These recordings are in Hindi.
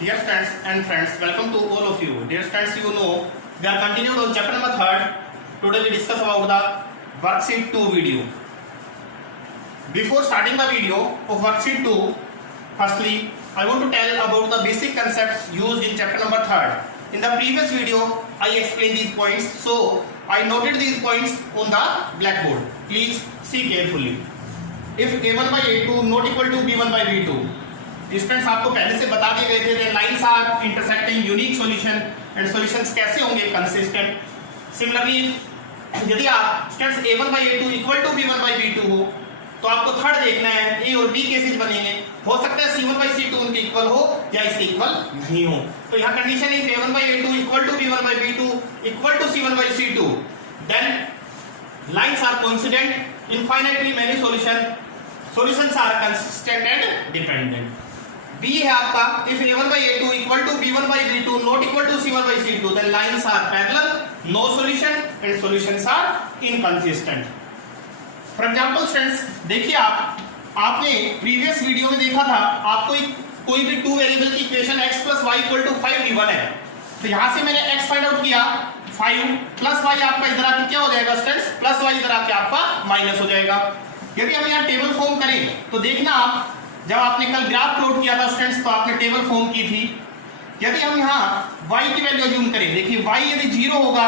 Dear students and friends, welcome to all of you. Dear students, you know we are continued on chapter number 3rd. Today we discuss about the worksheet 2 video. Before starting the video of worksheet 2, firstly I want to tell about the basic concepts used in chapter number 3rd. In the previous video I explained these points, so I noted these points on the blackboard. Please see carefully. If a1 by a2 not equal to b1 by b2, students आपको पहले से बता दिए गए थे lines are intersecting unique solution and solutions कैसे होंगे कंसिस्टेंट. सिमिलरली यदि आप students a1 by a2 equal to b1 by b2 हो तो आपको थर्ड देखना है a और b केसेस बनेंगे. हो सकता है c1 by c2 उनके इक्वल हो या इसके इक्वल नहीं हो. तो यहाँ कंडीशन है a1 by a2 equal to b1 by b2 equal to c1 by c2, then lines are coincident infinitely many solutions are consistent and dependent. B है आपका if a1 by a2 equal to b1 by b2 not equal to c1 by c2, then lines are parallel, no solution and solutions are inconsistent. For example students, देखिए आपने प्रीवियस वीडियो में देखा था आपको कोई भी टू वेरिएबल की equation x plus y equal to 5 given है. तो यहाँ से मैंने x फाइंड आउट किया, 5 प्लस y आपका इधर आके क्या हो जाएगा स्टूडेंट्स, प्लस y इधर आके आपका माइनस हो जाएगा. यदि हम यहाँ टेबल फॉर्म करें तो देखना आप जब आपने कल ग्राफ प्लॉट किया था स्टूडेंट्स तो आपने टेबल फॉर्म की थी. यदि हम यहाँ y की वैल्यू अज्यूम करें, देखिए y यदि 0 होगा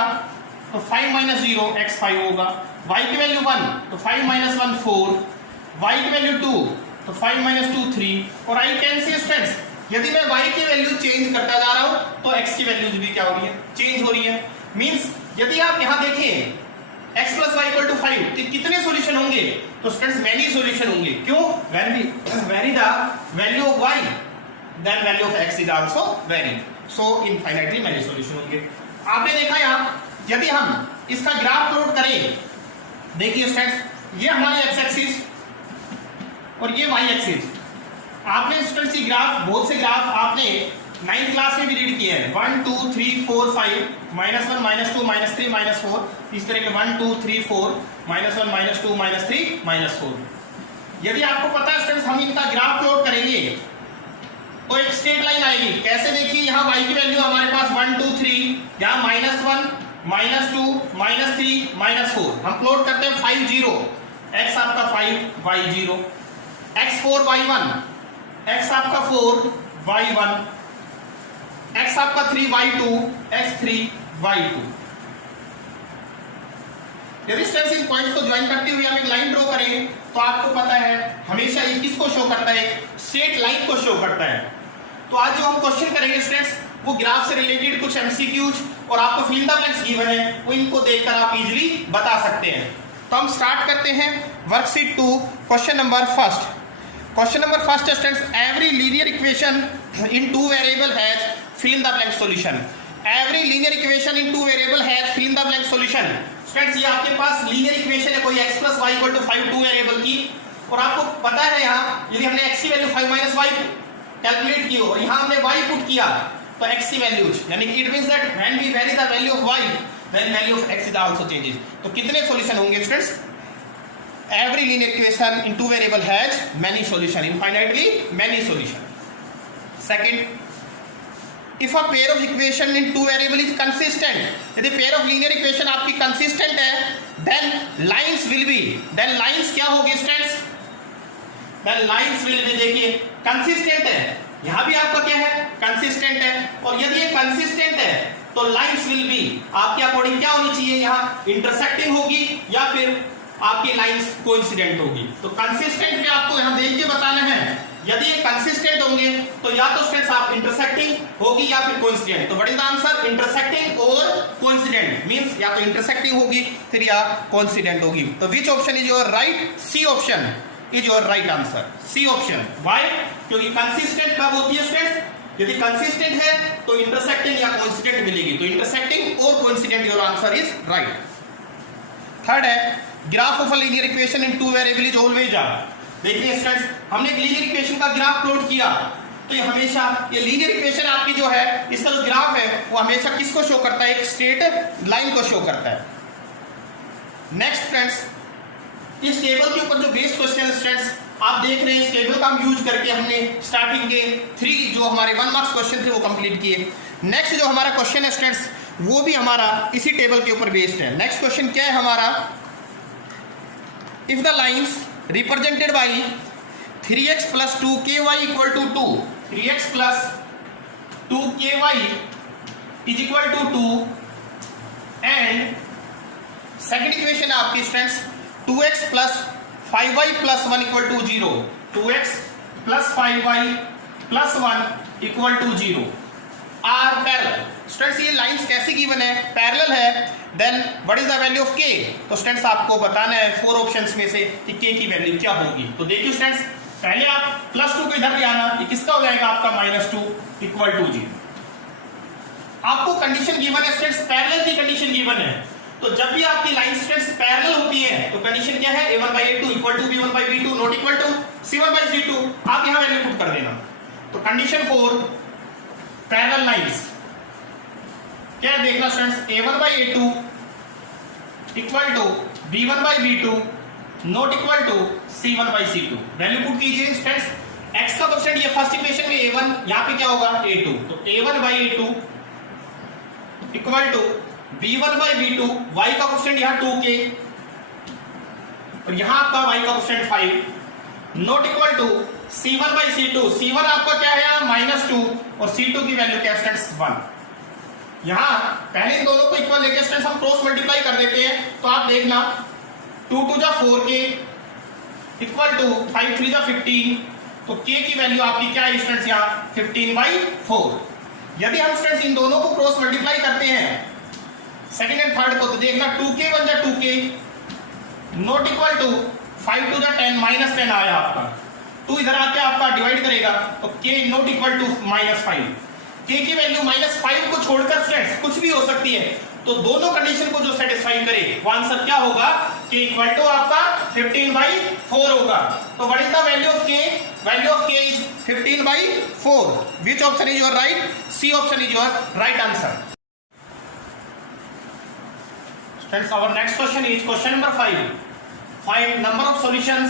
तो 5 माइनस 0 x 5 होगा. y की वैल्यू 1 तो 5 माइनस 1 4, y की वैल्यू 2 तो 5 माइनस 2 3. और आई कैन से स्टूडेंट्स यदि मैं y की वैल्यू चेंज करता जा रहा हूँ तो x की वैल्यूज भी क्या हो रही है, चेंज हो रही है. मीन्स यदि आप यहाँ देखें x plus y equal to 5 तो कितने सॉल्यूशन होंगे, तो स्टूडेंट्स मेनी सॉल्यूशन होंगे. क्यों? when we vary the value of y then value of x is also varied, so infinitely many solution होंगे. आपने देखा यहाँ यदि हम इसका ग्राफ प्लॉट करें, देखिए स्टूडेंट्स ये हमारी x एक्सिस और ये y एक्सिस. आपने स्टूडेंट्स ये ग्राफ बहुत से ग्राफ आपने 9th क्लास में भी रीड किए हैं. 1 2 3 4 5 -1 -2 -3 -4, इस तरह के 1 2 3 4 -1 -2 -3 -4. यदि आपको पता है स्टूडेंट्स हम इनका ग्राफ प्लॉट करेंगे तो एक स्ट्रेट लाइन आएगी. कैसे? देखिए यहाँ y की वैल्यू हमारे पास 1 2 3, यहाँ -1 -2 -3 -4. हम प्लॉट करते हैं 5 0, x आपका 5 y 0, x 4 y 1, x आपका 4 y 1, x आपका 3 y2, x 3 y2. यदि स्टूडेंट्स इन पॉइंट्स को ज्वाइन करते हुए हम एक लाइन ड्रॉ करें तो आपको पता है हमेशा ये किसको शो करता है, स्ट्रेट लाइन को शो करता है. तो आज जो हम क्वेश्चन करेंगे स्टूडेंट्स वो ग्राफ से रिलेटेड कुछ एमसीक्यूज और आपको fill in the blanks given है वो इनको देखकर आप इजीली बता सकते हैं. तो हम स्टार्ट करते हैं worksheet 2 question number first. Question number first students, every linear equation in two variable has fill in the blank solution. Every linear equation in two variable has fill in the blank solution. Students ये आपके पास लीनियर इक्वेशन है कोई x plus y equal to 5 two variable की, और आपको पता है यहाँ यदि हमने x की वैल्यू 5 माइनस y कैलकुलेट की और यहाँ हमने y पुट किया तो x की वैल्यूज यानी कि it means that when we vary the value of y then value of x is also changes. तो कितने सॉल्यूशन होंगे students? Every linear equation in two variable has many solution, infinitely many solution. Second, if a pair of equation in two variable is consistent, यदि pair of linear equation आपकी consistent है then lines will be, then lines क्या होगी students? then lines will be, देखिए consistent है, यहाँ भी आपका क्या है consistent है, और यदि ये consistent है तो lines will be आपके अकॉर्डिंग क्या होनी चाहिए, यहाँ intersecting होगी या फिर आपकी लाइंस कोइंसिडेंट होगी. तो कंसिस्टेंट में आपको यहाँ देख के बताना है, यदि ये कंसिस्टेंट होंगे तो या तो स्टूडेंट्स आप इंटरसेक्टिंग होगी या फिर कोइंसिडेंट. तो what is the answer? Intersecting और कोइंसिडेंट. मींस या तो इंटरसेक्टिंग होगी फिर या कोइंसिडेंट होगी. तो which option is your right? C option is your right answer. C option. Why? क्योंकि कंसिस्टेंट कब होती है स्टूडेंट्स? यदि कंसिस्टेंट है तो इंटरसेक्टिंग या कोइंसिडेंट मिलेगी. तो इंटरसेक्टिंग और coincident your answer is right. Third है graph of a linear equation in two variable is always R. देखिए स्टूडेंट्स हमने एक लीनियर इक्वेशन का ग्राफ प्लॉट किया तो ये हमेशा ये लीनियर इक्वेशन आपकी जो है इसका जो ग्राफ है वो हमेशा किसको शो करता है? एक स्ट्रेट लाइन को शो करता है. नेक्स्ट फ्रेंड्स, इस टेबल के ऊपर जो बेस क्वेश्चन स्टूडेंट्स आप देख रहे हैं इस टेबल का हम यूज करके हमने स्टार्टिंग के 3 जो हमारे 1 मार्क्स क्वेश्चन थे वो कंप्लीट किए। नेक्स्ट जो हमारा क्वेश्चन है स्टूडेंट्स वो भी हमारा इसी टेबल के ऊपर बेस्ड है। नेक्स्ट क्वेश्चन क्या है हमारा, if the lines represented by 3x plus 2ky equal to 2, 3x plus 2ky is equal to 2 and second equation है आपकी students 2x plus 5y plus 1 equal to 0, 2x plus 5y plus 1 equal to 0 are parallel. Students ये लाइंस कैसे गिवन है, पैरेलल है, then what is the value of k। तो स्टूडेंट्स आपको बताना है 4 ऑप्शंस में से कि k की वैल्यू क्या होगी। तो देखिए स्टूडेंट्स पहले आप +2 को इधर ले आना, ये किसका हो जाएगा आपका -2 इक्वल टू 0। आपको कंडीशन गिवन है स्टूडेंट्स, पैरेलल की कंडीशन गिवन है। तो जब भी आपकी लाइन स्ट्रेट्स पैरेलल होती है तो कंडीशन क्या है, a1/a2 equal to b1/b2 not equal to c1/c2। आप यहां वैल्यू पुट कर देना। तो कंडीशन 4 पैरेलल लाइंस क्या है देखना students, a1/a2 equal to b1/b2 not equal to c1/c2। Value put कीजिए स्टूडेंट्स, x का कोएफिशिएंट ये फर्स्ट इक्वेशन में a1, यहां पे क्या होगा a2। तो a1/a2 equal to b1/b2, y का कोएफिशिएंट यहां 2k और यहां आपका y का coefficient 5 not equal to c1/c2। c1 आपका क्या है -2 और c2 की वैल्यू क्या है 1। यहां पहले इन दोनों को इक्वल लेके स्टूडेंट्स हम क्रॉस मल्टीप्लाई कर देते हैं। तो आप देखना 2 2 जा 4k इक्वल टू 5 3 जा 15। तो k की वैल्यू आपकी क्या है स्टूडेंट्स यहां 15/4। यदि हम स्टूडेंट्स इन दोनों को क्रॉस मल्टीप्लाई करते हैं सेकंड एंड थर्ड को, तो देखना 2k 1 जा 2k नॉट इक्वल टू 5 2 जा 10 -10 आया आपका। 2 इधर आके आपका डिवाइड करेगा तो k not equal to -5। k की वैल्यू -5 को छोड़कर स्टूडेंट्स कुछ भी हो सकती है। तो दोनों कंडीशन को जो सेटिस्फाई करे वो आंसर क्या होगा, k इक्वल टू आपका 15/4 होगा। तो what is the value of k, value of k is 15/4। Which option is your right, C option is your right answer. Friends, our next question is question number 5. Find number of solutions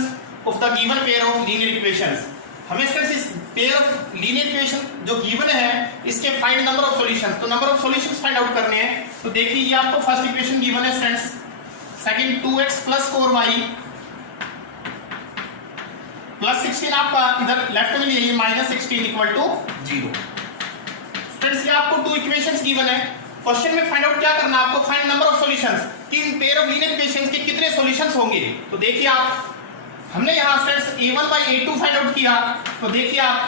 of the given pair of linear equations. हमें इस पेयर ऑफ लीनियर इक्वेशन जो गिवन है इसके फाइंड नंबर ऑफ सॉल्यूशंस। तो number of solutions find out करने हैं। तो देखिए ये आपको फर्स्ट इक्वेशन गिवन है फ्रेंड्स, सेकंड 2x + 4y + 16 आपका इधर लेफ्ट में लिए -16 इक्वल टू 0। फ्रेंड्स ये आपको 2 इक्वेशंस गिवन है। क्वेश्चन में फाइंड आउट क्या करना है आपको, फाइंड नंबर ऑफ सॉल्यूशंस कि in pair of linear equations के कितने सॉल्यूशंस होंगे। तो देखिए आप हमने यहां फ्रेंड्स a1/a2 फाइंड आउट किया। तो देखिए आप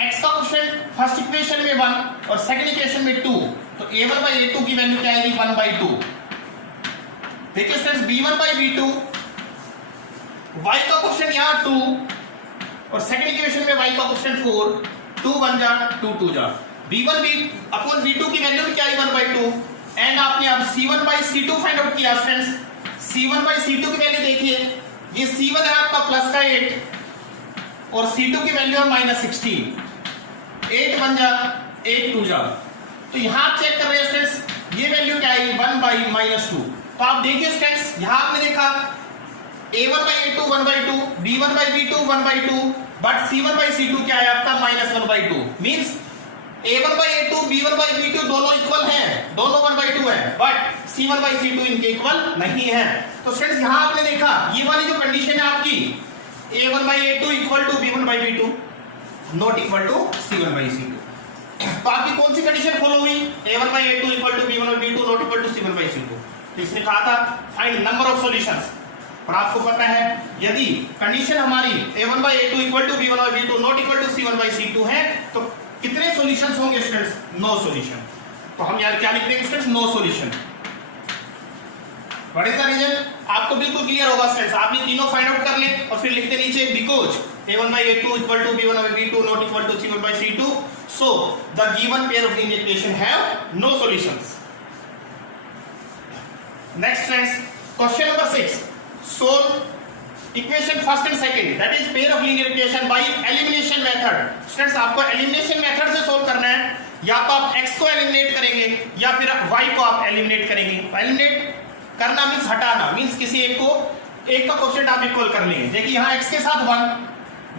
x का कोएफिशिएंट फर्स्ट इक्वेशन में 1 और सेकंड इक्वेशन में 2। तो a1/a2 की वैल्यू क्या आएगी 1/2। देखिए फ्रेंड्स b1/b2 y का कोएफिशिएंट यहां 2 और सेकंड इक्वेशन में y का कोएफिशिएंट 4। 2 1 जा 2 2 जा b1/b2 की वैल्यू क्या आई 1/2 एंड आपने अब c1/c2 फाइंड आउट किया फ्रेंड्स। c1/c2 की वैल्यू देखिए, ये c1 है आपका +8 और c2 की वैल्यू है -16। 8 1 जा 8 2 जा। तो यहां आप चेक कर रहे हैं फ्रेंड्स, ये वैल्यू क्या आई 1/-2। तो आप देखिए फ्रेंड्स यहां आपने देखा a1/a2 1/2, b1/b2 1/2, बट c1/c2 क्या है आपका -1/2। मींस a1/a2 b1/b2 दोनों इक्वल हैं, दोनों 1/2 है, बट c1/c2 इनके इक्वल नहीं है। तो फ्रेंड्स यहां आपने देखा ये वाली जो कंडीशन है आपकी a1/a2 equal to b1/b2 not equal to c1/c2। तो आपकी कौन सी कंडीशन फॉलो हुई, a1/a2 equal to b1/b2 not equal to c1/c2। तो इसने कहा था फाइंड नंबर ऑफ सॉल्यूशंस, और आपको पता है यदि कंडीशन हमारी a1/a2 equal to b1/b2 not equal to c1/c2 है तो कितने सॉल्यूशंस होंगे स्टूडेंट्स, नो सॉल्यूशन। तो हम यार क्या लिख देंगे students, no solution. What is the reason, आपको बिल्कुल क्लियर होगा स्टूडेंट्स। आप ये तीनों फाइंड आउट कर ले और फिर लिखते नीचे because a1/a2 equal to b1/b2 not equal to c1/c2, so the given pair of linear equation have no solutions. Next friends, question number 6, solve equation first and second that is pair of linear equation by elimination method. Students आपको एलिमिनेशन मेथड से सोल्व करना है, या तो आप x को एलिमिनेट करेंगे या फिर y को आप एलिमिनेट करेंगे। एलिमिनेट करना मींस हटाना, मींस किसी एक को एक का कोएफिशिएंट आप इक्वल कर लेंगे। देखिए यहाँ x के साथ 1,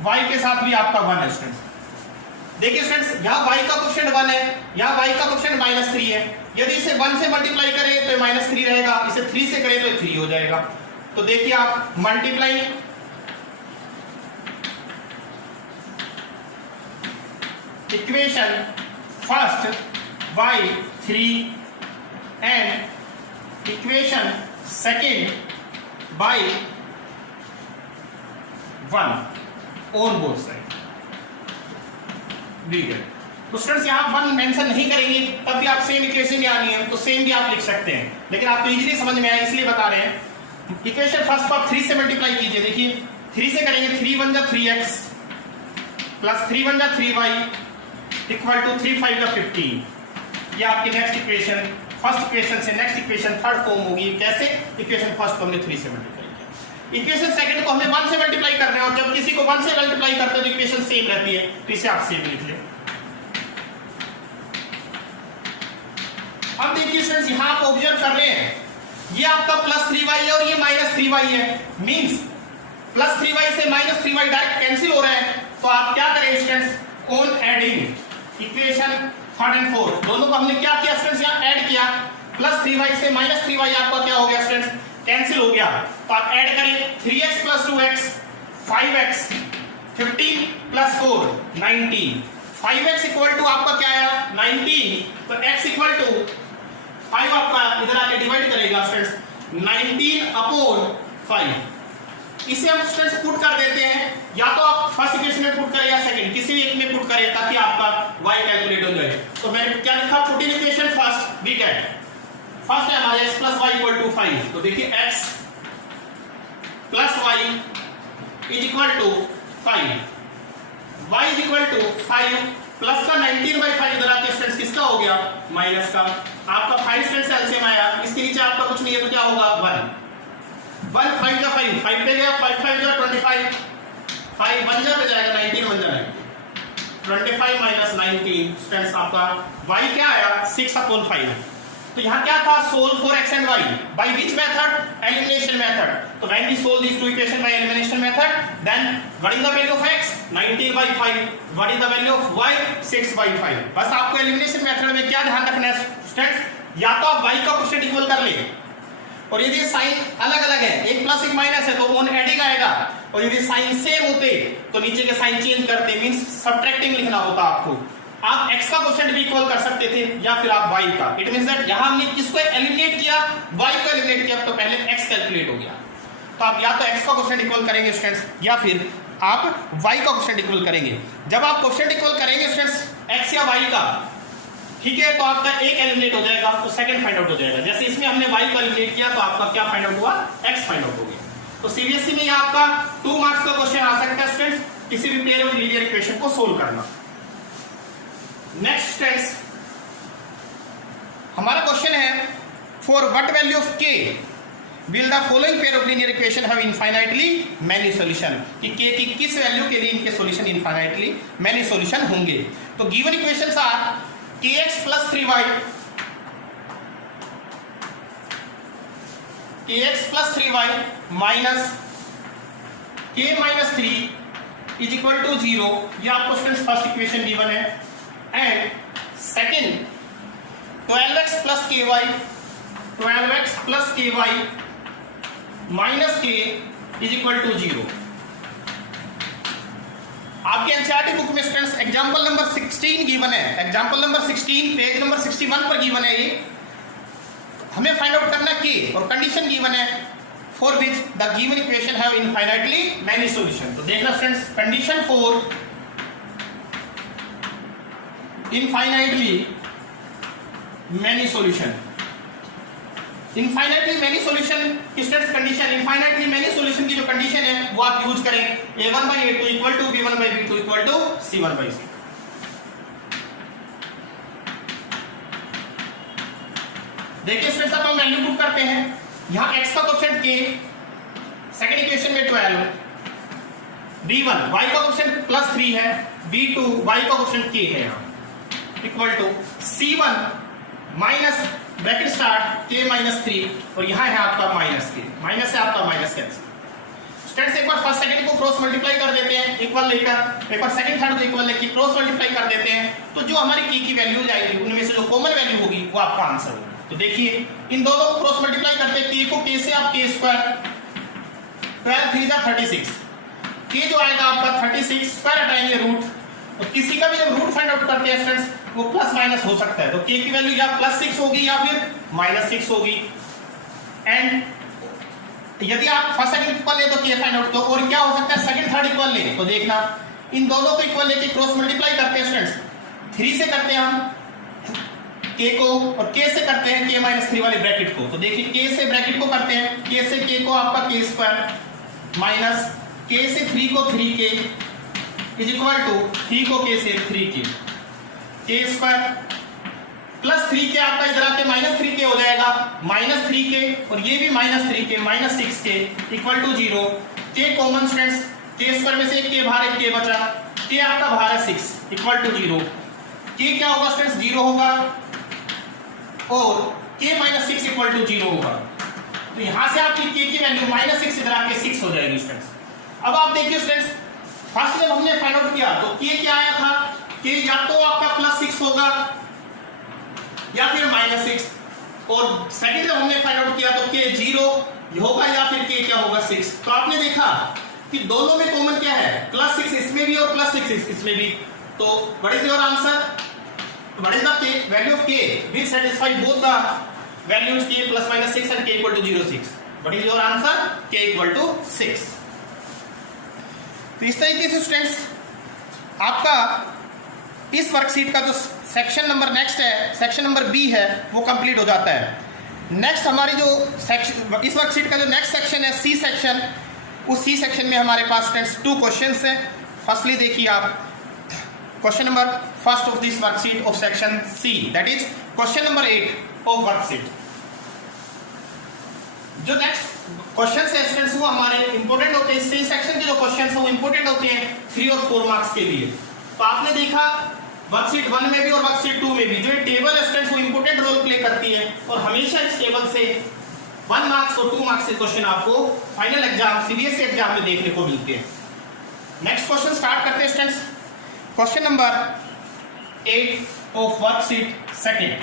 y के साथ भी आपका 1 है स्टूडेंट्स। देखिए स्टूडेंट्स यहाँ y का कोएफिशिएंट 1 है, यहाँ y का कोएफिशिएंट -3 है। यदि इसे 1 से मल्टीप्लाई करें तो -3 रहेगा, इसे 3 से करें तो 3 हो जाएगा। तो देखिए आप multiply equation first by 3 and equation second by 1 on both side. ठीक है, तो स्टूडेंट्स यहाँ 1 मेंशन नहीं करेंगे तब भी आप सेम इक्वेशन आनी है तो सेम भी आप लिख सकते हैं, लेकिन आपको इजीली समझ में आया इसलिए बता रहे हैं। इक्वेशन फर्स्ट को आप 3 से मल्टीप्लाई कीजिए। देखिए 3 से करेंगे 3 1 जा 3x प्लस 3 1 जा 3y इक्वल टू 3 5 जा 15। ये आपकी नेक्स्ट इक्वेशन, फर्स्ट इक्वेशन से नेक्स्ट इक्वेशन थर्ड फॉर्म होगी। कैसे? इक्वेशन फर्स्ट को हमने 3 से मल्टीप्लाई किया, इक्वेशन सेकंड को हमें 1 से मल्टीप्लाई करना है, और जब किसी को 1 से मल्टीप्लाई करते हैं तो इक्वेशन सेम रहती है, तो इसे आप सेम लिख लें। अब देखिए स्टूडेंट्स यहाँ आप ऑब्जर्व कर रहे हैं, ये आपका +3y है और ये -3y है, मींस +3y से -3y डायरेक्ट कैंसिल हो रहा है। तो आप क्या करें students, on adding equation third and fourth दोनों को हमने क्या किया स्टूडेंट्स, यहाँ ऐड किया। +3y से -3y आपका क्या हो गया स्टूडेंट्स, कैंसिल हो गया। तो आप ऐड करें 3x + 2x 5x 15 + 4 19, 5x equal to आपका क्या आया 19, तो x इक्वल टू 5 आपका इधर आके डिवाइड करेगा स्टूडेंट्स 19/5। इसे हम स्टूडेंट्स पुट कर देते हैं, या तो आप फर्स्ट इक्वेशन में पुट करें या सेकंड, किसी भी एक में पुट करें ताकि आपका y कैलकुलेट हो जाए। तो मैंने क्या लिखा, put in equation first, we get first है हमारा x + y = 5। तो देखिए x + y = 5, y = 5 प्लस का 19/5 इधर आके स्टूडेंट्स किसका हो गया, माइनस का। आपका 5 स्टूडेंट्स एलसीएम आया, इसके नीचे आपका कुछ नहीं है तो क्या होगा 1 1 5 जा 5 5 पे गया 5 5 जा 25 5 1 जा पे जाएगा 19 1 जा 19 25 माइनस 19 स्टूडेंट्स आपका y क्या आया 6/5। तो यहाँ क्या था, solve for x and y by which method, elimination method. तो when we solve this two equation by elimination method, then what is the value of x 19/5, what is the value of y 6/5। बस आपको एलिमिनेशन मेथड में क्या ध्यान रखना है स्टूडेंट्स, या तो आप y का कोएफिशिएंट इक्वल कर ले, और यदि साइन अलग अलग है, एक प्लस एक माइनस है तो ऑन एडिंग आएगा, और यदि साइन सेम होते तो नीचे के साइन चेंज करते, मींस सब्ट्रैक्टिंग लिखना होता आपको। आप x का कोएफिशिएंट भी इक्वल कर सकते थे या फिर आप y का। इट मींस दैट यहां हमने किसको एलिमिनेट किया, y को एलिमिनेट किया, तो पहले x कैलकुलेट हो गया। तो आप या तो x का कोएफिशिएंट इक्वल करेंगे स्टूडेंट्स, या फिर आप y का कोएफिशिएंट इक्वल करेंगे। जब आप कोएफिशिएंट इक्वल करेंगे स्टूडेंट्स x या y का, ठीक है, तो आपका एक एलिमिनेट हो जाएगा तो सेकंड फाइंड आउट हो जाएगा। जैसे इसमें हमने y को एलिमिनेट किया तो आपका क्या फाइंड आउट हुआ, x फाइंड आउट हो गया। तो सीबीएसई में ये आपका 2 मार्क्स का क्वेश्चन आ सकता है स्टूडेंट्स, किसी भी पेयर ऑफ लीनियर इक्वेशन को सोल्व करना। नेक्स्ट टेस्ट हमारा क्वेश्चन है, for what value of k will the following pair of linear equation have infinitely many solution, कि k की किस वैल्यू के लिए इनके सॉल्यूशन इनफाइनाइटली मैनी सॉल्यूशन होंगे। तो given equations are kx + 3y minus k - 3 is equal to 0, ये आपको स्टूडेंट्स फर्स्ट इक्वेशन गिवन है, and second 12x + ky minus k is equal to 0। आपके एनसीईआरटी बुक में स्टूडेंट्स एग्जांपल नंबर 16 गिवन है, एग्जांपल नंबर 16 पेज नंबर 61 पर गिवन है। ये हमें फाइंड आउट करना k, और कंडीशन गिवन है for which the given equation have infinitely many solution. तो देखना students, condition for infinitely many solution, infinitely many solution की students condition, infinitely many solution की जो कंडीशन है वो आप यूज करें, a1/a2 = b1/b2 = c1/c। देखिए स्टूडेंट्स, अब हम वैल्यू पुट करते हैं। यहाँ x का कोएफिशिएंट k, सेकंड इक्वेशन में 12, b1 y का कोएफिशिएंट +3 है, b2 y का कोएफिशिएंट k है, यहाँ equal to c1 bracket start k - 3, और यहाँ है आपका -k, माइनस से आपका माइनस कैंसिल। स्टूडेंट्स एक बार फर्स्ट सेकंड को क्रॉस मल्टीप्लाई कर देते हैं इक्वल लेकर, एक बार सेकंड थर्ड को इक्वल लेकर क्रॉस मल्टीप्लाई कर देते हैं, तो जो हमारी k की वैल्यू आएगी उनमें से जो कॉमन वैल्यू होगी वो आपका आंसर होगा। तो देखिए इन दोनों को क्रॉस मल्टीप्लाई करते हैं, k को k से आप k स्क्वायर 12 3 जा 36, k जो आएगा आपका 36 स्क्वायर हटाएंगे रूट, और किसी का भी जब रूट फाइंड आउट करते हैं स्टूडेंट्स वो प्लस माइनस हो सकता है, तो k की वैल्यू या +6 होगी या फिर -6 होगी। एंड यदि आप फर्स्ट सेकंड इक्वल ले तो k फाइंड आउट, तो और क्या हो सकता है सेकंड थर्ड इक्वल ले, तो देखना इन दोनों को इक्वल लेके क्रॉस मल्टीप्लाई करते हैं स्टूडेंट्स, 3 से करते हैं हम k को और k से करते हैं k - 3 वाले ब्रैकेट को, तो देखिए k से ब्रैकेट को करते हैं, k से k को आपका k स्क्वायर माइनस k से 3 को 3k इज इक्वल टू 3 को k से 3k, k square plus 3k आपका इधर आके -3k हो जाएगा, -3k और ये भी -3k -6k equal to 0, k common students, k square में से एक k बाहर एक k बचा, k आपका बाहर है 6 इक्वल टू 0, k क्या होगा स्टूडेंट्स 0 होगा और k -6 इक्वल टू 0 होगा, तो यहां से आपकी k की वैल्यू -6 इधर आके 6 हो जाएगी स्टूडेंट्स। अब आप देखिए स्टूडेंट्स फर्स्ट जब हमने फाइंड आउट किया तो k क्या आया था, k या तो आपका +6 होगा या फिर -6, और सेकंड जब हमने फाइंड आउट किया तो k 0 होगा या फिर k क्या होगा 6, तो आपने देखा कि दोनों में कॉमन क्या है +6 इसमें भी और +6 इसमें भी, तो what is your answer, what is the k value of k which satisfy both the values k +-6 and k = 0 6, what is your answer k = 6। तो इस तरीके से स्टूडेंट्स आपका इस वर्कशीट का जो सेक्शन नंबर नेक्स्ट है, सेक्शन नंबर बी है, वो कंप्लीट हो जाता है। नेक्स्ट हमारी जो सेक्शन इस वर्कशीट का जो नेक्स्ट सेक्शन है सी सेक्शन, उस सी सेक्शन में हमारे पास स्टूडेंट्स 2 क्वेश्चंस हैं। फर्स्टली देखिए आप question number first of this worksheet of section C, that is question number 8 of worksheet. जो नेक्स्ट क्वेश्चन है स्टूडेंट्स वो हमारे इंपॉर्टेंट होते हैं, सी सेक्शन के जो क्वेश्चन है वो इंपॉर्टेंट होते हैं 3 और 4 मार्क्स के लिए। तो आपने देखा वर्कशीट 1 में भी और वर्कशीट 2 में भी जो टेबल स्टूडेंट्स वो इंपॉर्टेंट रोल प्ले करती है, और हमेशा इस टेबल से 1 मार्क्स और 2 मार्क्स के क्वेश्चन आपको फाइनल एग्जाम सीबीएसई एग्जाम में देखने को मिलते हैं। नेक्स्ट क्वेश्चन स्टार्ट करते हैं students, question number 8 of worksheet second.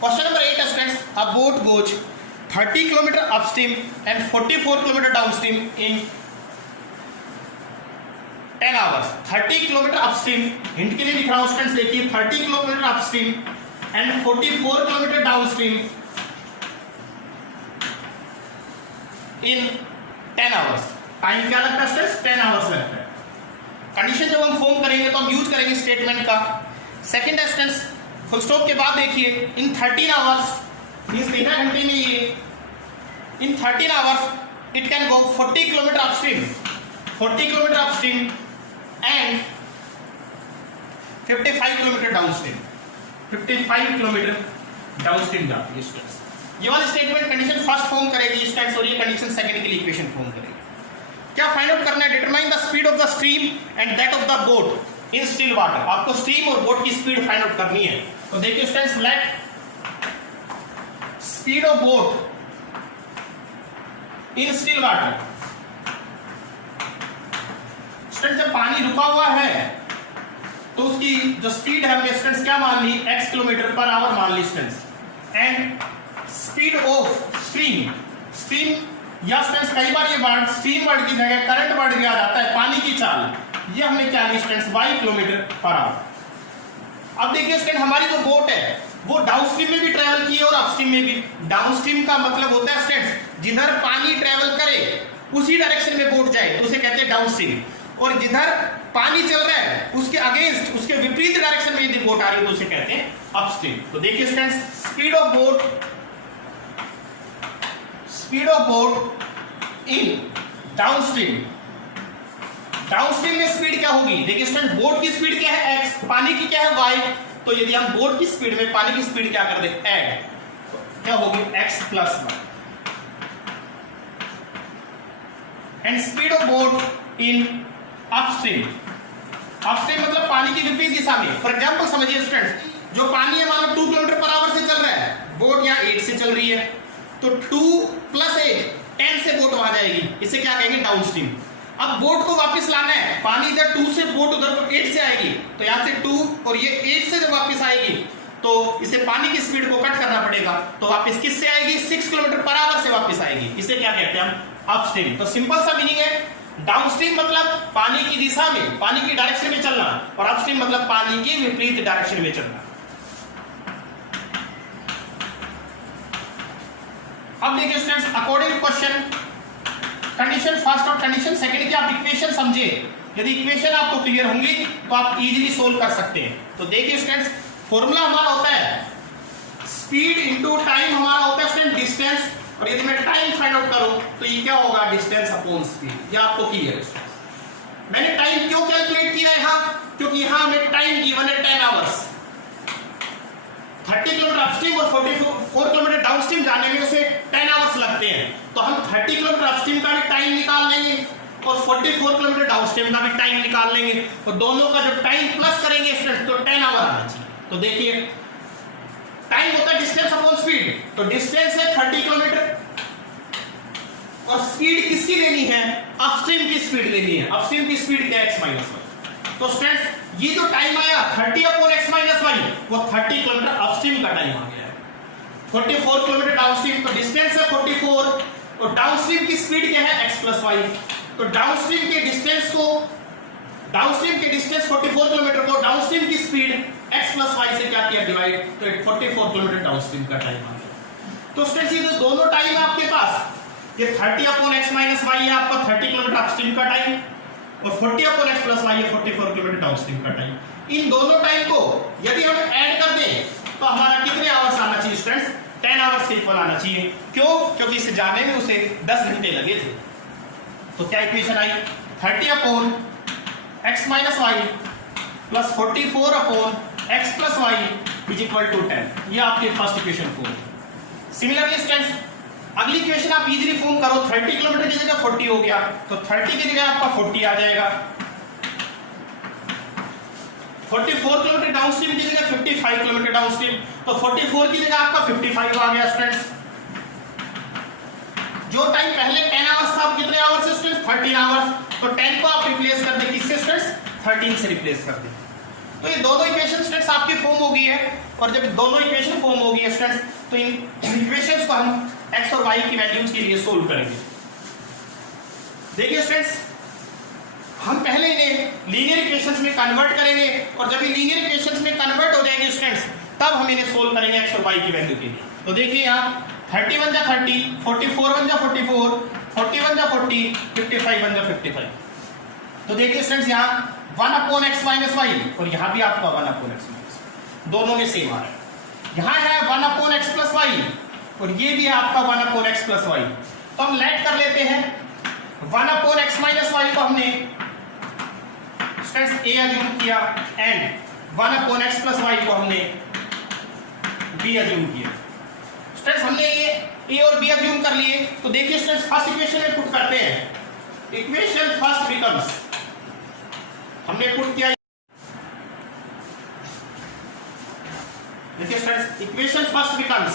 Question number 8 students, a boat goes 30 kilometre upstream and 44 kilometre downstream in 10 hours. 30 kilometre upstream, hint के लिए लिख रहा हूं स्टूडेंट्स, देखिए 30 kilometre upstream and 44 kilometre downstream in 10 hours. Time क्या लगता है स्टूडेंट्स 10 आवर्स लगता है। कंडीशन जब हम फॉर्म करेंगे तो हम यूज करेंगे स्टेटमेंट का सेकंड स्टूडेंट्स, फुल स्टॉप के बाद देखिए इन 13 आवर्स मींस 13 घंटे में ये इन 13 hours it can go 40 kilometre upstream, 40 kilometre upstream and 55 kilometre downstream, 55 kilometre downstream जाती है स्टूडेंट्स। ये वाली स्टेटमेंट कंडीशन फर्स्ट फॉर्म करेगी स्टूडेंट्स, और ये कंडीशन सेकंड के लिए इक्वेशन फॉर्म करेगी। क्या फाइंड आउट करना है, determine the speed of the stream and that of the boat in still water. आपको स्ट्रीम और बोट की स्पीड फाइंड आउट करनी है। तो देखिए students, let speed of boat in still water, student जब पानी रुका हुआ है तो उसकी जो स्पीड है हमने स्टूडेंट्स क्या मान ली, x किलोमीटर पर आवर मान ली students, and speed of stream, stream या स्टूडेंट्स कई बार ये वर्ड स्ट्रीम वर्ड की जगह करंट वर्ड भी आ जाता है, पानी की चाल, ये हमने क्या ली students y kilometre per hour. अब देखिए स्टूडेंट हमारी जो बोट है वो डाउनस्ट्रीम में भी ट्रेवल की है और अपस्ट्रीम में भी। डाउनस्ट्रीम का मतलब होता है स्टूडेंट्स जिधर पानी ट्रेवल करे उसी डायरेक्शन में बोट जाए तो उसे कहते हैं डाउनस्ट्रीम, और जिधर पानी चल रहा है उसके अगेंस्ट उसके विपरीत डायरेक्शन में यदि बोट आ रही है तो उसे कहते हैं अपस्ट्रीम। तो देखिए students, speed of boat in downstream, downstream में स्पीड क्या होगी, देखिए स्टूडेंट बोट की स्पीड क्या है x, पानी की क्या है y, तो यदि हम बोट की स्पीड में पानी की स्पीड क्या कर दे ऐड, तो क्या होगी x + y। And speed of boat in upstream, upstream मतलब पानी की विपरीत दिशा में। फॉर एग्जांपल समझिए स्टूडेंट्स, जो पानी है मान लो 2 किलोमीटर पर आवर से चल रहा है, बोट यहाँ 8 से चल रही है, तो 2 + 8 10 से बोट वहां जाएगी, इसे क्या कहेंगे डाउनस्ट्रीम। अब बोट को वापस लाना है, पानी इधर 2 से बोट उधर 8 से आएगी, तो यहाँ से 2 और ये 8 से जब वापस आएगी तो इसे पानी की स्पीड को कट करना पड़ेगा, तो वापस किससे आएगी 6 किलोमीटर पर आवर से वापस आएगी, इसे क्या कहते हैं हम अपस्ट्रीम। तो सिंपल सा मीनिंग है, डाउनस्ट्रीम मतलब पानी की दिशा में, पानी की डायरेक्शन में चलना, और अपस्ट्रीम मतलब पानी की विपरीत डायरेक्शन में चलना। अब देखिए students, according to question, condition first और कंडीशन सेकंड की आप इक्वेशन समझे, यदि इक्वेशन आपको क्लियर होंगी तो आप इजीली सोल्व कर सकते हैं। तो देखिए स्टूडेंट्स, फॉर्मूला हमारा होता है स्पीड इनटू टाइम, हमारा होता है स्टूडेंट डिस्टेंस, और यदि मैं टाइम फाइंड आउट करूं तो ये क्या होगा डिस्टेंस अपॉन स्पीड। ये आपको क्लियर है। मैंने टाइम क्यों कैलकुलेट किया है यहां, क्योंकि यहां हमें टाइम गिवन है 10 आवर्स, 30 किलोमीटर अपस्ट्रीम और 44 किलोमीटर डाउनस्ट्रीम जाने में उसे 10 आवर्स लगते हैं, तो हम 30 किलोमीटर अपस्ट्रीम का भी टाइम निकाल लेंगे और 44 किलोमीटर डाउनस्ट्रीम का भी टाइम निकाल लेंगे, और दोनों का जो टाइम प्लस करेंगे स्टूडेंट तो 10 आवर आना चाहिए। तो देखिए टाइम होता है डिस्टेंस अपॉन स्पीड, तो डिस्टेंस है 30 किलोमीटर और स्पीड किसकी लेनी है, अपस्ट्रीम की स्पीड लेनी है। अपस्ट्रीम की स्पीड क्या है x - 1। तो स्टूडेंट्स ये जो टाइम आया 30 अपॉन x - 1 वो 30 किलोमीटर अपस्ट्रीम का टाइम आ गया है। 44 किलोमीटर डाउनस्ट्रीम, तो डिस्टेंस है 44 और डाउनस्ट्रीम की स्पीड क्या है x + y। तो डाउनस्ट्रीम के डिस्टेंस को, डाउनस्ट्रीम के डिस्टेंस 44 किलोमीटर को डाउनस्ट्रीम की स्पीड x + y से क्या किया डिवाइड, तो 44 किलोमीटर डाउनस्ट्रीम का टाइम आ गया। तो स्टूडेंट्स ये जो दोनों टाइम है आपके पास, ये 30 अपॉन x - y है आपका 30 किलोमीटर अपस्ट्रीम का टाइम, और 40 अपॉन x + y है 44 किलोमीटर डाउनस्ट्रीम का टाइम। इन दोनों टाइम को यदि हम ऐड कर दें तो हमारा कितने आवर्स आना चाहिए स्टूडेंट्स, 10 आवर्स के इक्वल आना चाहिए। क्यों, क्योंकि इसे जाने में उसे 10 घंटे लगे थे। तो क्या इक्वेशन आई, 30 upon x - y plus 44 upon x + y is equal to 10। ये आपकी first equation form. Similarly students अगली इक्वेशन आप इजीली फॉर्म करो, 30 किलोमीटर की जगह 40 हो गया, तो 30 की जगह आपका 40 आ जाएगा। 44 किलोमीटर डाउनस्ट्रीम की जगह 55 किलोमीटर डाउनस्ट्रीम, तो 44 की जगह आपका 55 आ गया स्टूडेंट्स। जो टाइम पहले 10 आवर्स था, अब कितने आवर्स है स्टूडेंट्स, 13 आवर्स। तो 10 को आप रिप्लेस कर दें किससे स्टूडेंट्स, 13 से रिप्लेस कर दें। तो ये दोनों इक्वेशन स्टूडेंट्स आपकी फॉर्म हो गई है, और जब दोनों इक्वेशन फॉर्म हो गई है स्टूडेंट्स तो इन इक्वेशंस को हम x और y की वैल्यूज के लिए सोल्व करेंगे। देखिए स्टूडेंट्स, हम पहले इन्हें लीनियर इक्वेशंस में कन्वर्ट करेंगे, और जब ये लीनियर इक्वेशंस में कन्वर्ट हो जाएंगे स्टूडेंट्स तब हम इन्हें सोल्व करेंगे x और y की वैल्यू के लिए। तो देखिए यहाँ 30 × 30, 44 × 44, 41 × 40, 55 × 55। तो देखिए स्टूडेंट्स यहाँ 1 अपॉन x - y और यहाँ भी आपका 1 अपॉन x - दोनों में सेम आ रहा है। यहाँ है 1 अपॉन x + y और ये भी है आपका 1 अपॉन x + y। तो हम लेट कर लेते हैं 1 अपॉन x - y को हमने स्टूडेंट्स a अज्यूम किया, एंड 1 अपॉन x + y को हमने b अज्यूम किया। स्टूडेंट्स हमने ये a और b अज्यूम कर लिए, तो देखिए स्टूडेंट्स फर्स्ट इक्वेशन में पुट करते हैं। इक्वेशन फर्स्ट बिकम्स, हमने पुट किया, देखिए students equation first becomes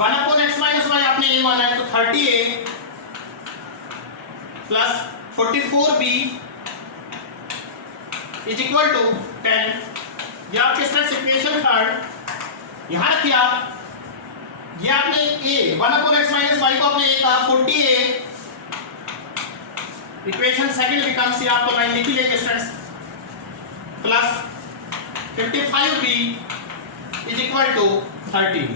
1 upon x - y आपने a माना है, तो 30a plus 44b is equal to 10। ये आपके स्टूडेंट्स इक्वेशन थर्ड। यहां रखिए आप, ये आपने a 1 अपॉन x - y को आपने a कहा, 40a इक्वेशन सेकंड बिकम्स, ये आपको लाइन लिखी लेंगे students, plus 55b is equal to 30।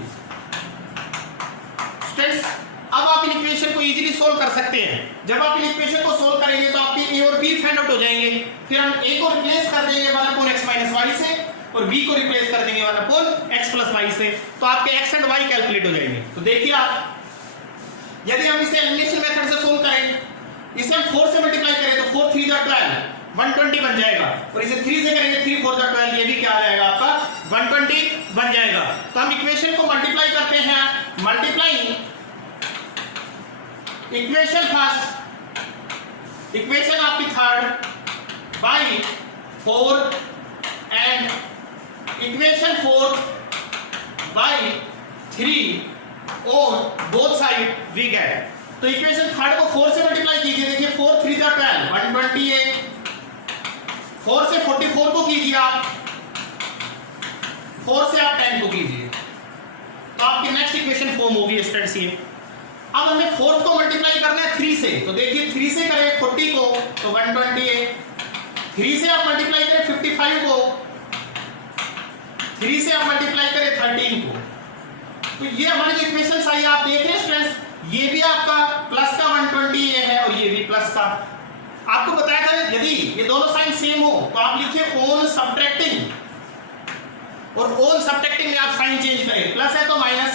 Students अब आप इन इक्वेशन को इजीली सोल्व कर सकते हैं। जब आप इन इक्वेशन को सोल्व करेंगे तो आपके a और b फाइंड आउट हो जाएंगे, फिर हम a को रिप्लेस कर देंगे 1 अपॉन x - y से, और b को रिप्लेस कर देंगे 1 अपॉन x + y से, तो आपके x एंड y कैलकुलेट हो जाएंगे। तो देखिए आप, यदि हम इसे एलिमिनेशन मेथड से सोल्व करें, इसे हम 4 से मल्टीप्लाई करें तो 4 3 × 12 120 बन जाएगा, और इसे 3 से करेंगे 3 4 × 12, ये भी क्या आ जाएगा आपका 120 बन जाएगा। तो हम इक्वेशन को मल्टीप्लाई करते हैं, मल्टीप्लाई इक्वेशन फर्स्ट, इक्वेशन आपकी third by 4 and equation fourth by 3, और बोथ साइड वी गेट। तो इक्वेशन थर्ड को 4 से मल्टीप्लाई कीजिए, देखिए 4 3 जा 12 128, 4 से 44 को कीजिए आप, 4 से आप 10 को कीजिए, तो आपकी नेक्स्ट इक्वेशन फॉर्म होगी स्टूडेंट्स ये। अब हमें 4 को मल्टीप्लाई करना है 3 से, तो देखिए 3 से करें 40 को तो 128, 3 से आप मल्टीप्लाई करें 55 को, 3 से आप मल्टीप्लाई करें 13 को, तो ये हमारी जो इक्वेशन आई आप देख रहे हैं स्टूडेंट्स, ये भी आपका प्लस का 120 ये है और ये भी प्लस का। आपको बताया था यदि ये दोनों साइन सेम हो तो आप लिखिए ऑन सब्ट्रैक्टिंग, और ऑन सब्ट्रैक्टिंग में आप साइन चेंज करें, प्लस है तो माइनस,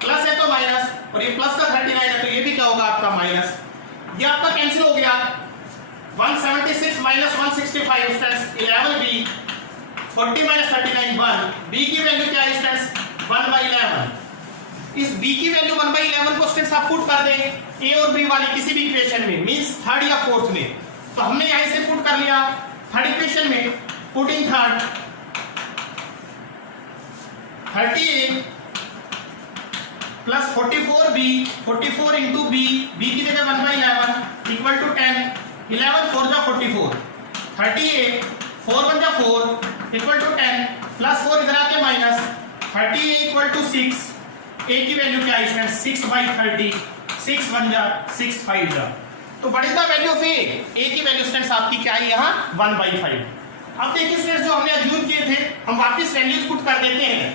प्लस है तो माइनस, और ये प्लस का 39 है तो ये भी क्या होगा आपका माइनस, ये आपका कैंसिल हो गया। 176 minus 165 students 11b, 40 minus 39 1, b की वैल्यू क्या है स्टूडेंट्स 1/11। इस b की वैल्यू 1/11 को स्टूडेंट्स आप पुट कर दें a और b वाली किसी भी इक्वेशन में, मींस थर्ड या फोर्थ में, तो हमने यहीं से पुट कर लिया थर्ड इक्वेशन में, put in third 38 plus 44b, 44 into b, b की जगह 1/11 इक्वल टू 10, 11 4 जा 44, 38 4 1 जा 4 इक्वल टू 10 प्लस 4 इधर आके माइनस 38 इक्वल टू 6, a की वैल्यू क्या है इसमें 6/30, 6 1 जा 6 5 जा, तो what is the value of a की वैल्यू स्टूडेंट्स आपकी क्या है यहाँ 1/5। अब देखिए स्टूडेंट्स जो हमने अज्यूम किए थे हम वापस वैल्यूज पुट कर देते हैं,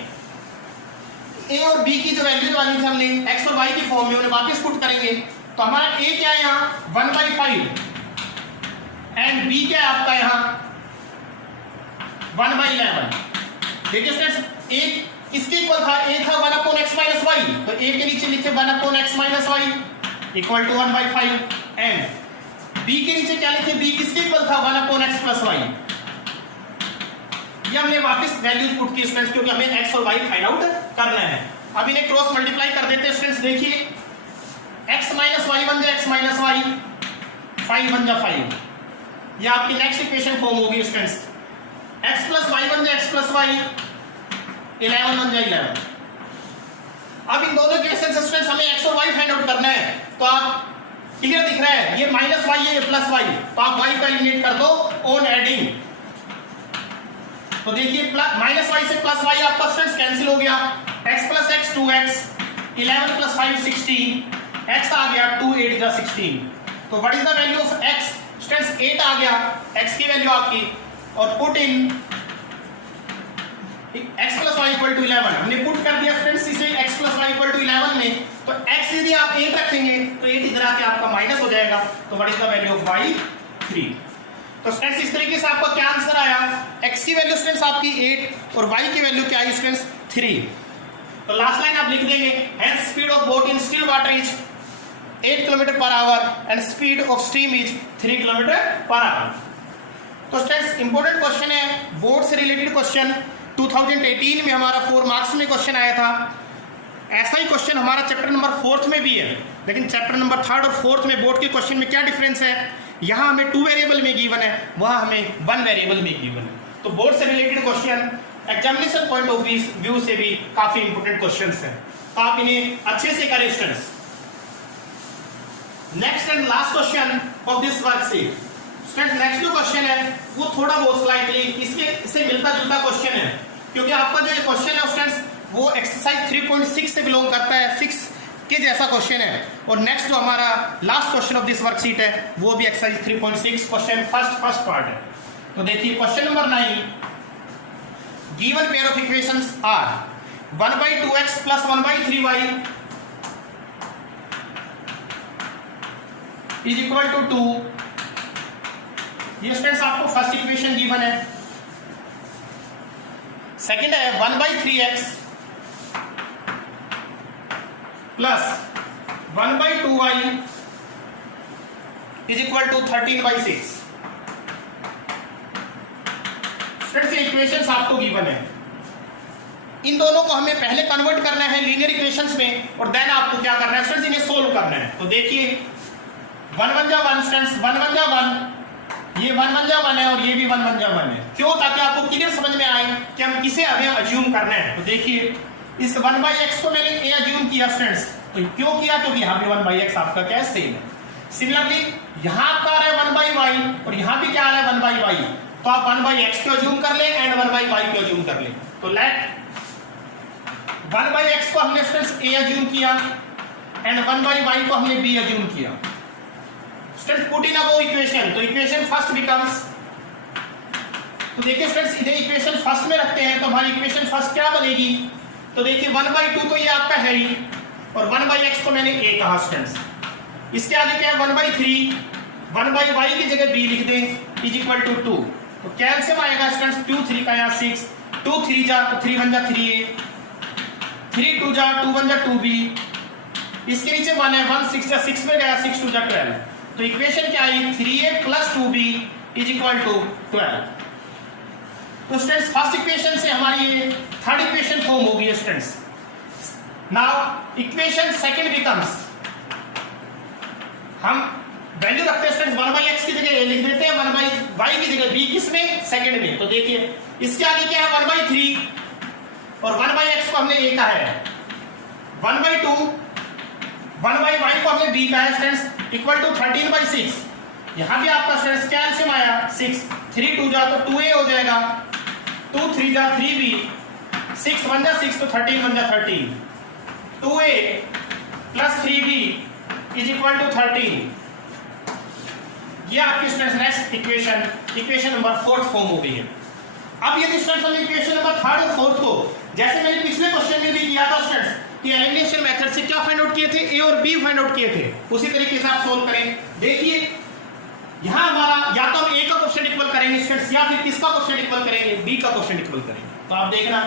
a और b की जो वैल्यू वाली थी हमने x और y की फॉर्म में उन्हें वापस पुट करेंगे, तो हमारा a क्या है यहाँ 1/5 एंड b क्या है आपका यहाँ 1/11। देखिए स्टूडेंट्स एक इसके इक्वल था, a था 1/x माइनस y, तो a के नीचे लिखे 1/x minus y equal to 1/5 and b के नीचे क्या लिखे, b किसके इक्वल था 1/x प्लस y। ये हमने वापस वैल्यूज पुट की स्टूडेंट्स क्योंकि हमें x और y फाइंड आउट करना है। अब इन्हें क्रॉस मल्टीप्लाई कर देते हैं स्टूडेंट्स, देखिए x माइनस y बन जाए x माइनस y, 5 बन जा 5, ये आपकी नेक्स्ट इक्वेशन फॉर्म होगी स्टूडेंट्स, x प्लस y बन जाए x प्लस y, 11 बन जाए 11। अब इन दोनों इक्वेशन से स्टूडेंट्स हमें x और y फाइंड आउट करना है, तो आप क्लियर दिख रहा है ये माइनस y है ये प्लस y, तो आप y को एलिमिनेट कर दो ऑन एडिंग, तो देखिए माइनस y से प्लस y आपका स्टूडेंट्स कैंसिल हो गया, x plus x 2x, 11 plus 5 16, x आ गया 2 8 जा 16, तो what is the value of x students 8 आ गया x की वैल्यू आपकी, और put in x plus y equal to 11, हमने पुट कर दिया स्टूडेंट्स इसे x plus y equal to 11 में, तो x यदि आप 8 रखेंगे तो 8 इधर आके आपका माइनस हो जाएगा, तो what is the value of y 3। तो स्टूडेंट्स इस तरीके से आपका क्या आंसर आया, x की वैल्यू स्टूडेंट्स आपकी 8 और y की वैल्यू क्या है स्टूडेंट्स 3। तो लास्ट लाइन आप लिख देंगे hence speed of boat in still water is 8 km/h and speed of steam is 3 km/h। तो स्टूडेंट्स इंपॉर्टेंट क्वेश्चन है, बोर्ड से रिलेटेड क्वेश्चन 2018 में हमारा 4 मार्क्स में क्वेश्चन आया था। ऐसा ही क्वेश्चन हमारा चैप्टर नंबर 4 में भी है, लेकिन चैप्टर नंबर 3rd और 4th में बोर्ड के क्वेश्चन में क्या डिफरेंस है, यहाँ हमें 2 वेरिएबल में गिवन है, वहाँ हमें 1 वेरिएबल में गिवन है। तो बोर्ड से related question examination point of view से भी काफी इंपोर्टेंट क्वेश्चंस हैं, तो आप इन्हें अच्छे से करें students. Next and last question of this worksheet student, next जो क्वेश्चन है वो थोड़ा बहुत स्लाइटली इससे मिलता जुलता क्वेश्चन है, क्योंकि आपका जो क्वेश्चन है स्टूडेंट्स वो एक्सरसाइज 3.6 से बिलोंग करता है, 6 के जैसा क्वेश्चन है, और नेक्स्ट जो हमारा last question of this worksheet है वो भी एक्सरसाइज 3.6 क्वेश्चन फर्स्ट पार्ट है। तो देखिए question number 9, given pair of equations are 1/2x plus 1/3y is equal to 2। ये स्टूडेंट्स आपको फर्स्ट इक्वेशन गिवन है। सेकंड है 1/3x plus 1/2y is equal to 13/6। Students ये इक्वेशंस आपको गिवन है, इन दोनों को हमें पहले कन्वर्ट करना है लीनियर इक्वेशंस में, और देन आपको क्या करना है स्टूडेंट्स इन्हें सोल्व करना है। तो देखिए 1 1 जा 1 स्टूडेंट्स, 1 1 जा 1, ये 1 1 जा 1 है और ये भी 1 1 जा 1 है। क्यों? ताकि आपको क्लियर समझ में आए कि हम किसे हमें अज्यूम करना है। तो देखिए इस 1/x को मैंने a अज्यूम किया स्टूडेंट्स, तो क्यों किया? क्योंकि यहाँ पे 1/x आपका क्या है, सेम है। सिमिलरली यहाँ आपका आ रहा है 1/y और यहाँ भी क्या आ रहा है 1/y, तो आप 1/x को अज्यूम कर ले एंड 1/y को अज्यूम कर ले। तो लेट 1/x को हमने स्टूडेंट्स a अज्यूम किया एंड 1/y को हमने b अज्यूम किया। Students put in above equation, तो इक्वेशन फर्स्ट बिकम्स, तो देखिए स्टूडेंट्स इधर इक्वेशन फर्स्ट में रखते हैं, तो हमारी इक्वेशन फर्स्ट क्या बनेगी? तो देखिए 1/2 तो ये आपका है ही और 1/x को मैंने a कहा स्टूडेंट्स। इसके आगे क्या है 1/3, 1/y की जगह b लिख दें इज इक्वल टू 2, तो कैल्शियम आएगा स्टूडेंट्स 2 3 का यहाँ 6, 2 3 जा तो 3 1 जा 3a, 3 2 जा 2 1 जा 2b, इसके नीचे 1 है 1 6 जा 6 में गया 6 2 जा 12, तो इक्वेशन क्या आई 3a plus 2b is equal to 12। तो स्टूडेंट्स फर्स्ट इक्वेशन से हमारी ये थर्ड इक्वेशन फॉर्म होगी students. Now equation second becomes, हम वैल्यू रखते हैं स्टूडेंट्स 1/x की जगह a लिख देते हैं, 1/y की जगह b, किसमें? सेकंड में। तो देखिए इसके आगे क्या है 1/3 और 1/x को हमने a कहा है, 1/2, 1/y को हमने b कहा है स्टूडेंट्स इक्वल टू 13/6। यहां भी आपका स्टूडेंट्स कैल्शियम आया 6, 3 2 जा तो 2a हो जाएगा, 2 3 जा 3b, 6 1 जा 6 तो 13 1 जा 13, 2a plus 3b is equal to 13। ये आपकी students next equation number 4 form हो गई है। अब यदि स्टूडेंट्स हम इक्वेशन नंबर 3 और 4 को, जैसे मैंने पिछले क्वेश्चन में भी किया था स्टूडेंट्स कि एलिमिनेशन मेथड से क्या फाइंड आउट किए थे, a और b फाइंड आउट किए थे, उसी तरीके से आप सोल्व करें। देखिए यहां हमारा या तो हम a का क्वेश्चन इक्वल करेंगे स्टूडेंट्स या फिर किसका क्वेश्चन इक्वल करेंगे, b का क्वेश्चन इक्वल करेंगे। तो आप देखना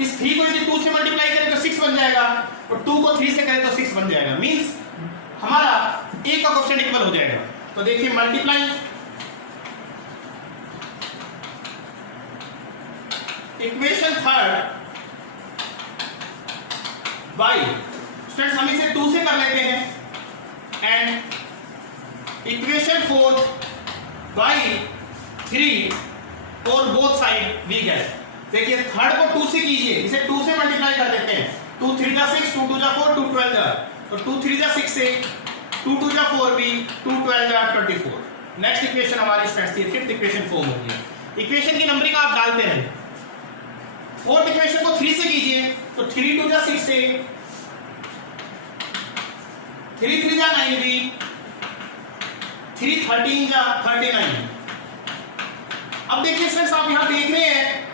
इस 3 को यदि 2 से मल्टीप्लाई करें तो 6 बन जाएगा और 2 को 3 से करें तो 6 बन जाएगा, मींस हमारा a का क्वेश्चन इक्वल हो जाएगा। तो देखिए multiply equation third by, students हम इसे 2 से कर लेते हैं एंड इक्वेशन फोर्थ बाई 3 और बोथ साइड वी गेट। देखिए थर्ड को 2 से कीजिए, इसे 2 से मल्टीप्लाई कर देते हैं, 2 3 जा 6, 2 2 जा 4, 2 12 जा, तो 2 3 जा 6 से 2 2 जा 4b, 2 12 जा 24। नेक्स्ट इक्वेशन हमारी स्टूडेंट्स की फिफ्थ इक्वेशन फॉर्म होगी। इक्वेशन की नंबरिंग आप डालते हैं, फोर्थ इक्वेशन को 3 से कीजिए तो 3 2 जा 6 से, 3 3 जा 9b, 3 13 जा 39। अब देखिए स्टूडेंट्स आप यहां देख रहे हैं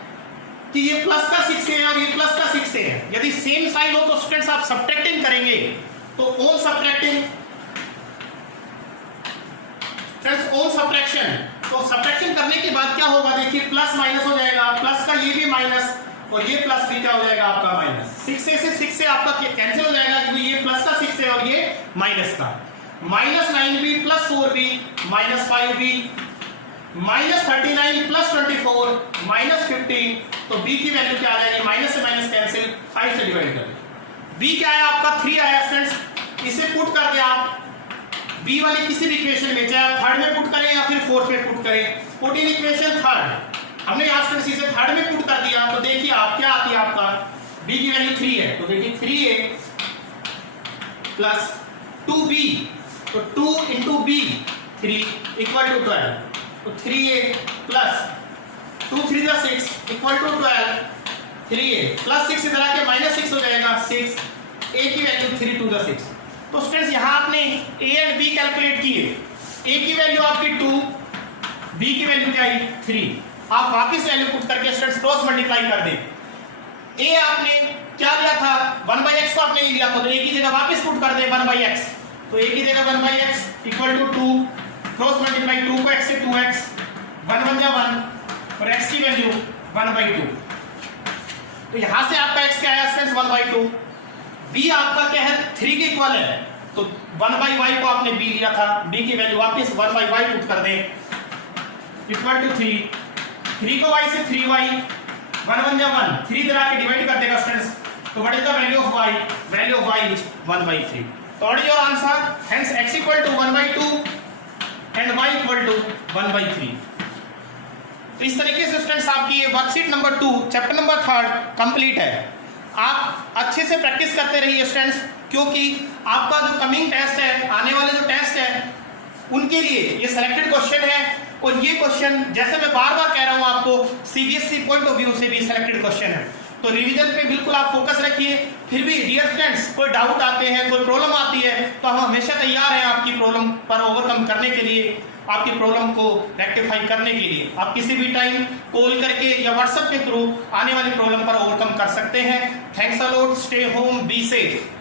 कि ये प्लस का 6 है और ये प्लस का 6 है। यदि सेम साइन हो तो स्टूडेंट्स आप सब्ट्रैक्टिंग करेंगे, तो on subtracting students on subtraction, तो सब्ट्रैक्शन करने के बाद क्या होगा, देखिए प्लस माइनस हो जाएगा, प्लस का ये भी माइनस और ये प्लस भी क्या हो जाएगा आपका माइनस। 6 से आपका कैंसिल हो जाएगा क्योंकि ये प्लस का 6 है और ये माइनस का। Minus 9b plus 4b minus 5b minus 39 plus 24 minus 15, तो b की वैल्यू क्या आ जाएगी, माइनस से माइनस कैंसिल, 5 से डिवाइड कर दें। b क्या आया आपका 3 आया फ्रेंड्स, इसे पुट कर दें आप b वाली किसी भी इक्वेशन में, चाहे आप थर्ड में पुट करें या फिर फोर्थ में पुट करें। पुट इन इक्वेशन थर्ड, हमने यहाँ स्टूडेंट्स इसे थर्ड में पुट कर दिया, तो देखिए आप क्या आती है आपका b की वैल्यू 3 है, तो देखिए 3a प्लस 2b, तो 2 into b 3 इक्वल टू 12, तो 3a प्लस 2 3 जा 6 इक्वल टू 12, 3a प्लस 6 इधर आके माइनस 6 हो जाएगा 6, a की वैल्यू 3 2 जा 6। तो स्टूडेंट्स यहाँ आपने a एंड b कैलकुलेट किए, a की वैल्यू आपकी 2, b की वैल्यू क्या आई 3। आप वापस वैल्यू पुट करके स्टूडेंट्स क्रॉस मल्टीप्लाई कर दें। a आपने क्या लिया था 1/x को आपने लिया था, तो a की जगह वापस पुट कर दे 1/x, तो a की जगह 1/x equal to 2, cross multiply 2 को x से 2x, 1 1 जा 1 और x की वैल्यू 1/2। तो यहां से आपका x क्या आया स्टूडेंट्स 1/2, b आपका क्या है 3 के इक्वल है, तो 1/y को आपने b लिया था, b की वैल्यू वापस 1/y पुट कर दें इक्वल टू 3 को y से 3y, 1 1 जा 1, 3 इधर आके डिवाइड कर देगा स्टूडेंट्स, तो what is the value of y, value of y is 1/3। तो what is your answer, hence x equal to 1/2 and y equal to 1/3। तो इस तरीके से स्टूडेंट्स आपकी ये worksheet number 2 chapter number 3 complete है। आप अच्छे से प्रैक्टिस करते रहिए स्टूडेंट्स, क्योंकि आपका जो कमिंग टेस्ट है, आने वाले जो टेस्ट है उनके लिए ये सिलेक्टेड क्वेश्चन है। और ये क्वेश्चन जैसे मैं बार बार कह रहा हूं आपको, सीबीएसई पॉइंट ऑफ व्यू से भी सिलेक्टेड क्वेश्चन है। तो रिवीजन पे बिल्कुल आप फोकस रखिए। फिर भी डियर स्टूडेंट्स, कोई डाउट आते हैं, कोई प्रॉब्लम आती है, तो हम हमेशा तैयार हैं आपकी प्रॉब्लम पर ओवरकम करने के लिए, आपकी प्रॉब्लम को रेक्टिफाई करने के लिए। आप किसी भी टाइम कॉल करके या व्हाट्सएप के थ्रू आने वाली प्रॉब्लम पर ओवरकम कर सकते हैं। Thanks a lot, stay home, be safe.